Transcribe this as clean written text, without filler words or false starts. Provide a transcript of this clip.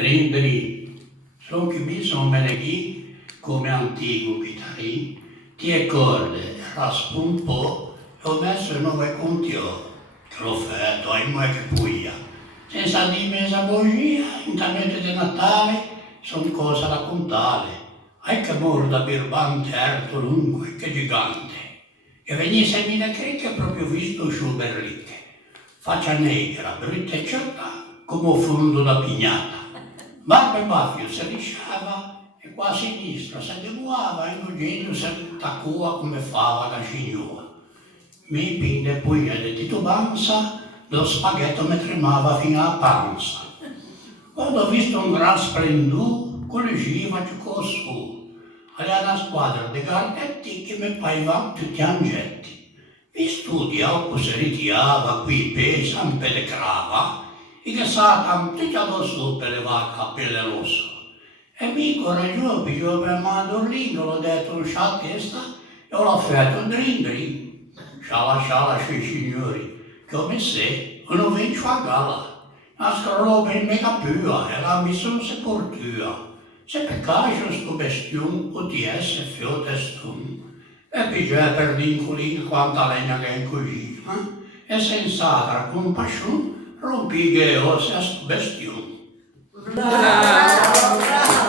Drin, sono che mi sono meneghi come antico chitarri, ti corde, raspo un po' e ho messo il 9 contio, che l'ho fatto, e mai che puglia. Senza di mesa bugia, intanto di Natale, sono cose da contare. Hai che morda birbante, erto lungo e che gigante. E venisse in una cricca proprio visto su berlicche. Faccia negra, brutta e ciatta, come un fondo da pignata. Barba e baffio si lisciava e qua a sinistra si adeguava, indugendo si attaccava come fava la signora. Mi pinde poi di titubanza, lo spaghetto mi tremava fino alla panza. Quando ho visto un gran splendore, con le giva ci corso. Era una squadra di gardetti che mi paivano tutti angetti. Vi studiavo, si ritirava qui pesa, un pelecrava, e che Satan tutti addosso per levare capelle rosse. E mi coraggio, pigliò per mano d'orlino, l'ho detto un scia a testa, e l'ho fatto drin. Sciala sui signori, come se non vinco a gala. La scrolla in mega pua, e la missione si portua. Se peccato sto bestione, o di esse fio testun. E pigliò per l'inculino quanta legna che è in cucina, e sensata con passion, rompi che ossa sto bestione. Bravo!